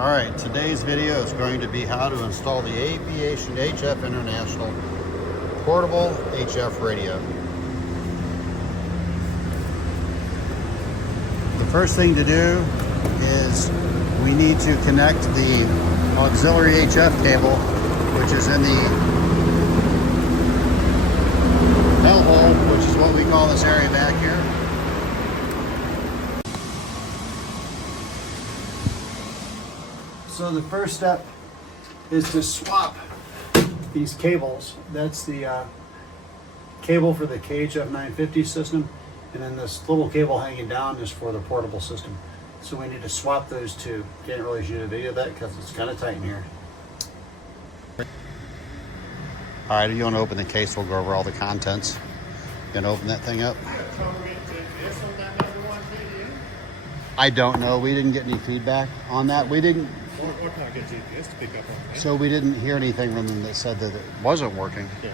Alright, today's video is going to be how to install the Aviation HF International portable HF radio. The first thing to do is we need to connect the auxiliary HF cable, which is in the L hole, which is what we call this area back here. So the first step is to swap these cables. That's the cable for the HF 950 system, and then this little cable hanging down is for the portable system. So we need to swap those two. Can't really shoot a video of that because it's kind of tight in here. All right, if you want to open the case, we'll go over all the contents. You gonna open that thing up? I don't know. We didn't get any feedback on that. We didn't. Or can I get GPS to pick up on that? So we didn't hear anything from them that said that it wasn't working. Yeah.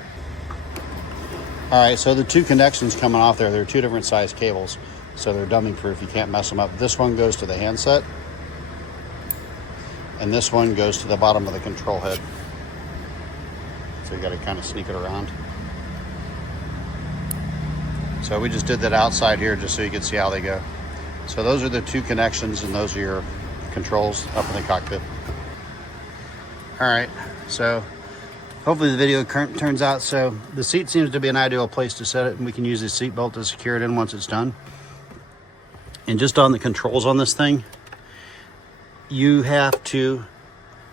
All right, so the two connections coming off there, they're two different size cables. So they're dummy proof, you can't mess them up. This one goes to the handset, and this one goes to the bottom of the control head. So you gotta kind of sneak it around. So we just did that outside here just so you can see how they go. So those are the two connections, and those are your controls up in the cockpit. All right, so hopefully the video turns out. So the seat seems to be an ideal place to set it, and we can use the seat belt to secure it in once it's done. And just on the controls on this thing, you have to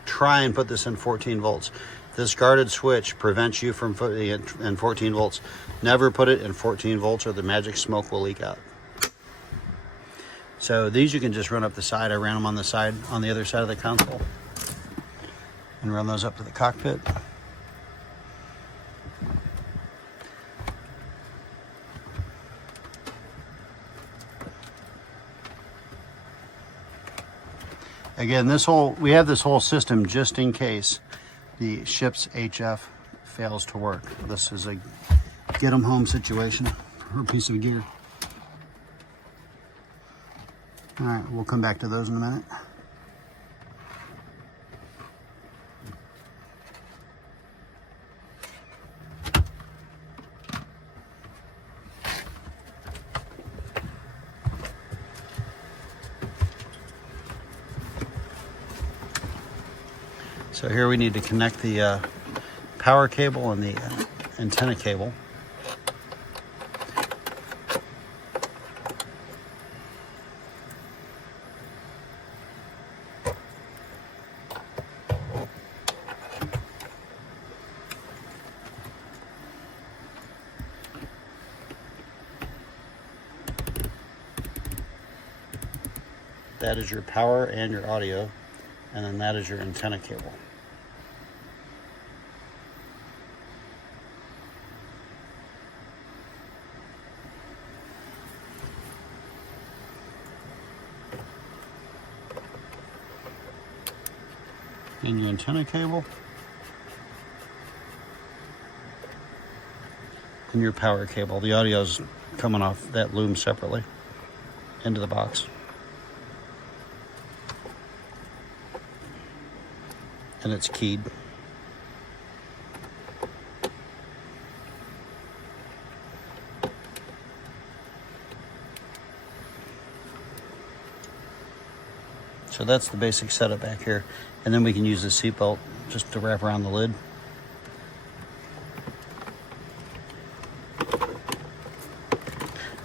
try and put this in 14 volts. This guarded switch prevents you from putting it in 14 volts. Never put it in 14 volts or the magic smoke will leak out. So these you can just run up the side. I ran them on the side, on the other side of the console, and run those up to the cockpit. Again, we have this whole system just in case the ship's HF fails to work. This is a get them home situation for a piece of gear. All right, we'll come back to those in a minute. So here we need to connect the power cable and the antenna cable. That is your power and your audio, and then that is your antenna cable. And your antenna cable, and your power cable. The audio's coming off that loom separately into the box. And it's keyed. So that's the basic setup back here. And then we can use the seatbelt just to wrap around the lid.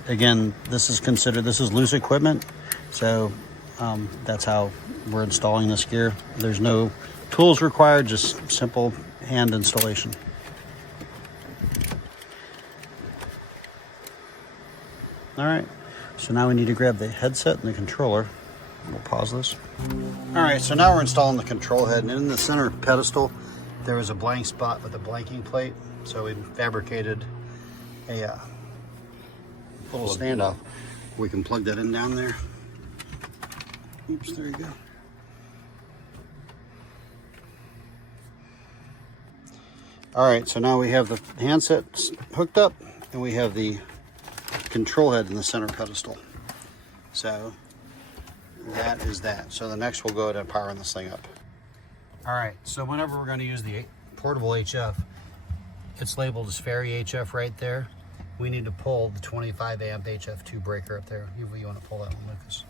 Again, this is loose equipment. So that's how we're installing this gear. There's no tools required, just simple hand installation. All right, so now we need to grab the headset and the controller. We'll pause this. All right, so now we're installing the control head, and in the center pedestal, there was a blank spot with a blanking plate. So we fabricated a little standoff. We can plug that in down there. Oops, there you go. All right, so now we have the handset hooked up, and we have the control head in the center pedestal. So that is that. So the next we'll go to powering this thing up. All right, so whenever we're going to use the portable HF, it's labeled as Ferry HF right there. We need to pull the 25 amp HF2 breaker up there. You want to pull that one, Lucas.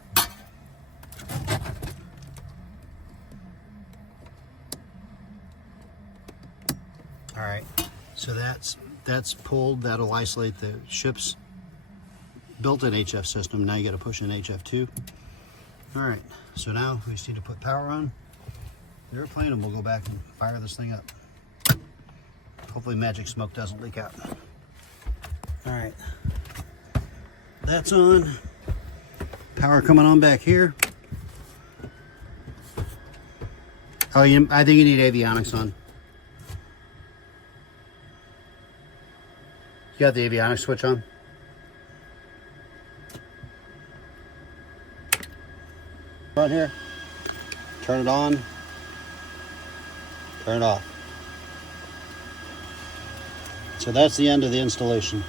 All right, so that's pulled. That'll isolate the ship's built-in HF system. Now you got to push in HF2. All right, so now we just need to put power on the airplane and we'll go back and fire this thing up. Hopefully magic smoke doesn't leak out. All right, that's on. Power coming on back here. Oh, I think you need avionics on. You got the avionics switch on? Right here. Turn it on. Turn it off. So that's the end of the installation.